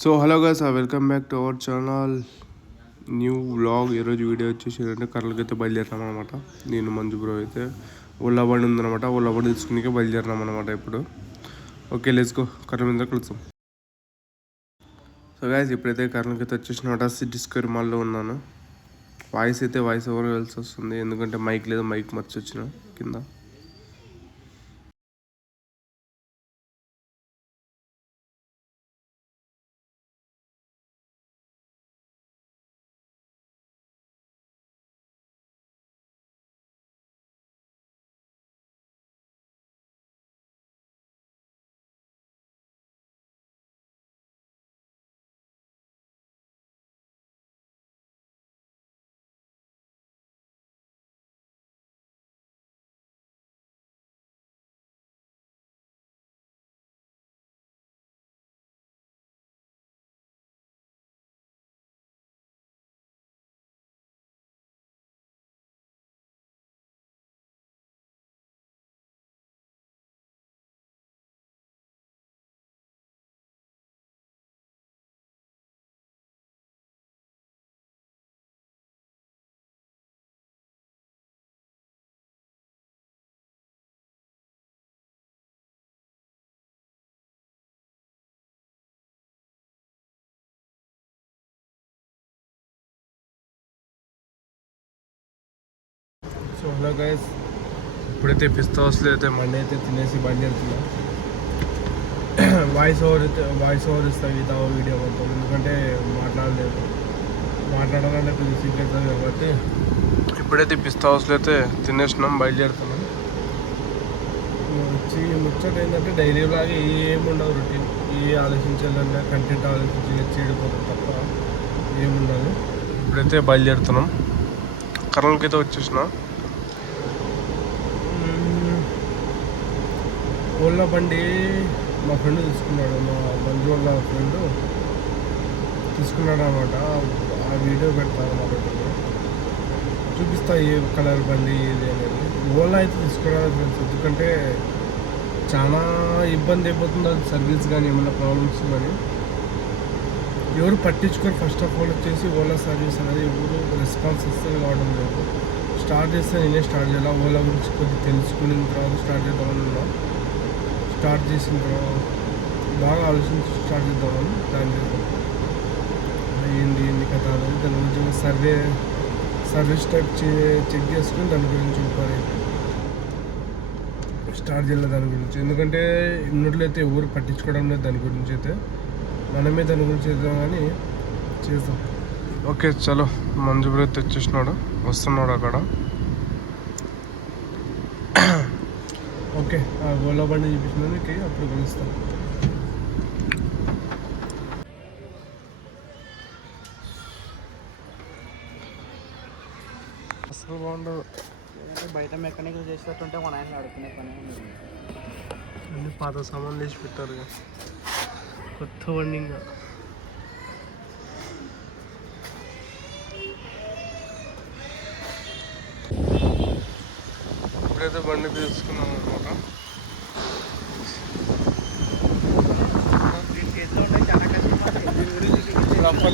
So hello guys, welcome back to our channel. New vlog. ఈరోజు video వచ్చేసి ఏంటంటే కర్రలకైతే బయలుదేరినాం అనమాట. నేను మంజు బ్రో అయితే ఓలా బండి ఉందనమాట. ఓలా బండి తీసుకునే బయలుదేరినాం అనమాట ఇప్పుడు. Okay, let's go. కర్రల మీద కలుస్తాం. సో గైస్, ఇప్పుడైతే కర్రలకైతే వచ్చేసినమాట. సిటీ స్క్వేర్ మాల్లో ఉన్నాను. వాయిస్ ఓవర్ వెళ్సి వస్తుంది, ఎందుకంటే మైక్ లేదు. మైక్ మర్చి వచ్చిన కింద. సో హలో గైస్, ఇప్పుడైతే పిస్తా హౌస్లో అయితే మండి అయితే తినేసి బయలుదేరుతున్నా. వాయిస్ ఓవర్ ఇస్తాను ఈ వీడియో మొత్తం, ఎందుకంటే మాట్లాడాలంటే కొంచెం సీక్ అవుతుంది కాబట్టి. ఇప్పుడైతే పిస్తా హౌస్లో అయితే తినేసినాం, బయలుదేరుతున్నాం. ముచ్చట ఏంటంటే డైలీ లాగా ఏముండదు, రొటీన్. ఆలోచించాలంటే కంటెంట్ ఆలోచించి చేయకపోతే తప్ప ఏముండదు. ఇప్పుడైతే బయలుదేరుతున్నాం. కర్నూలుకి అయితే వచ్చేసిన. ఓలా బండి మా ఫ్రెండ్ తీసుకున్నాడు, మా మంజు వాళ్ళ ఫ్రెండ్ తీసుకున్నాడు అనమాట. ఆ వీడియో పెడతాను మా దగ్గర, చూపిస్తా ఏ కలర్ బండి ఇది అనేది. ఓలా అయితే తీసుకురాదు ఫ్రెండ్స్, ఎందుకంటే చాలా ఇబ్బంది అయిపోతుంది అది సర్వీస్ కానీ ఏమైనా ప్రాబ్లమ్స్ కానీ ఎవరు పట్టించుకొని. ఫస్ట్ ఆఫ్ ఆల్ వచ్చేసి ఓలా సర్వీస్ అనేది ఎవరు రెస్పాన్స్ ఇస్తే కావడం లేదు. స్టార్ట్ చేస్తే నేనే స్టార్ట్ చేయాలి. ఓలా గురించి కొద్దిగా తెలుసుకున్న తర్వాత స్టార్ట్ చేద్దామని ఉన్నా. స్టార్ట్ చేసిన తర్వాత బాగా ఆలోచించి స్టార్ట్ చేద్దామని ప్లాన్ చేద్దాం. ఏంది కథ అనేది దాని గురించి సర్వీస్ టైప్ చెక్ చేసుకుని దాని గురించి ఒకసారి స్టార్ట్ చేయాలి దాని గురించి. ఎందుకంటే ఇన్నట్లో అయితే ఎవరు పట్టించుకోవడం లేదు దాని గురించి. అయితే మనమే దాని గురించి చేద్దాం కానీ చేద్దాం. ఓకే చలో, మంజు బ్రో తెచ్చేసినాడు, వస్తున్నాడు అక్కడ. ఓకే, ఆ ఓలా బండి చూపించినందుకు అప్పుడు కలుస్తాం. అసలు బాగుండదు, బయట మెకానికల్ చేసేటట్టుంటే మన ఆయన అడుగుతున్న పని. అన్ని పాత సామాన్లు వేసి పెట్టారు, కొత్త బండి. ఇంకా ఇప్పుడైతే బండి తీసుకున్నాం అనమాట.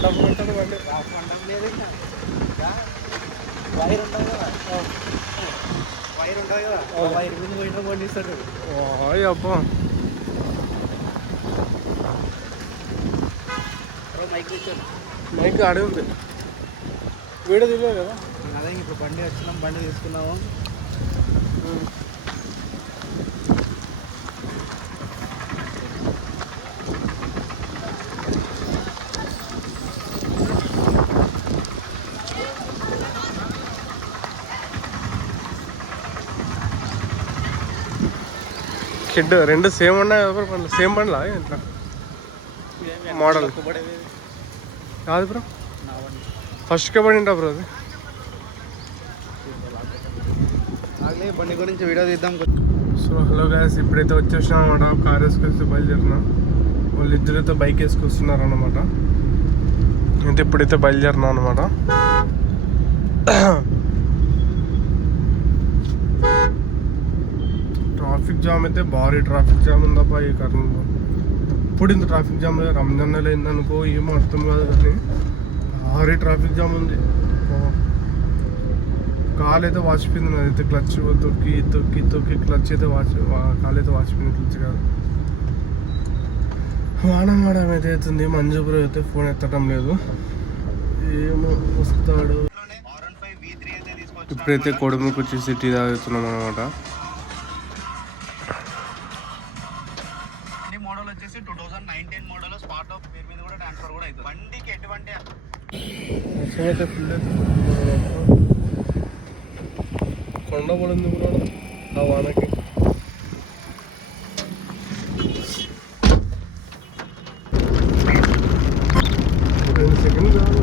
డబ్బు ఉంటుంది బండి. వైర్ ఉంటుంది కదా, వైర్ మీద పోయినా పండిస్తాడు. అబ్బా, మైక్ ఆడే ఉంది, వీడియో తెలియదు కదా. అదే ఇప్పుడు బండి వచ్చినాం, బండి తీసుకున్నాము. కిడ్ రెండు సేమ్ ఉన్నాయి, సేమ్ బండ్లా ఇట్లా మోడల్ కాదు బ్రో. ఫస్ట్కే పడింటా బ్రో అది. బండి గురించి వీడియో తీద్దాం. సో హలో గైస్, ఇప్పుడైతే వచ్చేసినాం అనమాట. కార్ వేసుకొస్తే బయలుదేరినా. వాళ్ళు ఇద్దరైతే బైక్ వేసుకొస్తున్నారు అనమాట. అయితే ఇప్పుడైతే బయలుదేరినా అనమాట. ట్రాఫిక్ జామ్ అయితే భారీ ట్రాఫిక్ జామ్ ఉందప్ప ఈ కర్నూలులో. ఎప్పుడు ఇంత ట్రాఫిక్ జామ్ లేదు. రంజాన్ నెల అయిందనుకో ఏమో అర్థం కాదు, కానీ భారీ ట్రాఫిక్ జామ్ ఉంది. కాలు అయితే వాచిపోయింది నాదైతే. క్లచ్ తొక్కి తొక్కి తొక్కి క్లచ్ అయితే కాలు అయితే వాచిపోయింది. క్లచ్ కాదు. వానం అయితే అవుతుంది. మంజు బ్రో అయితే ఫోన్ ఎత్తడం లేదు, ఏమో వస్తాడు. ఇప్పుడైతే కొడుముకు వచ్చేసి టీ తాగుతున్నాం అనమాట. మోడల్ వచ్చేసి 2019 మోడల్ స్పాట్ ఆఫ్ పేరు మీద కూడా ట్రాన్స్ఫర్ కూడా అవుతుంది. బండికి ఎటువంటి కొండ పడింది కూడా ఆ వానకి. సెకండ్ కాదు,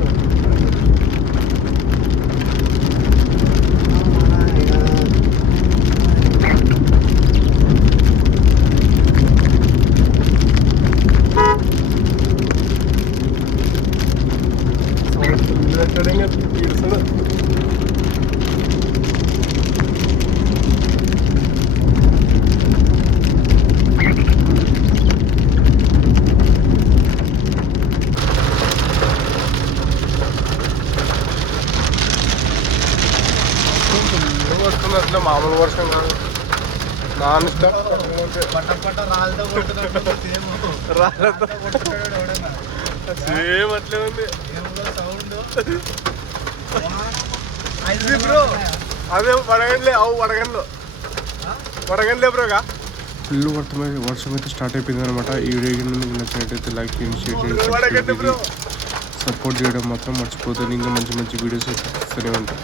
వస్తున్నట్లు మామూలు వర్షం కాదు. నాన్ స్టాప్ సేమ్ అట్లే ఉంది బ్రో. అదే వడగండ్లే వడగండ్లే బ్రోగా. ఫుల్ వర్షం అయితే స్టార్ట్ అయిపోయింది అనమాట. ఈ వీడియో మీకు నచ్చినట్టయితే లైక్ చేయండి, షేర్ చేయండి, సపోర్ట్ చేయడం మాత్రం మర్చిపోతుంది. ఇంకా మంచి మంచి వీడియోస్ అయితే వస్తూనే ఉంటాయి.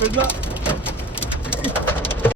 వీడియో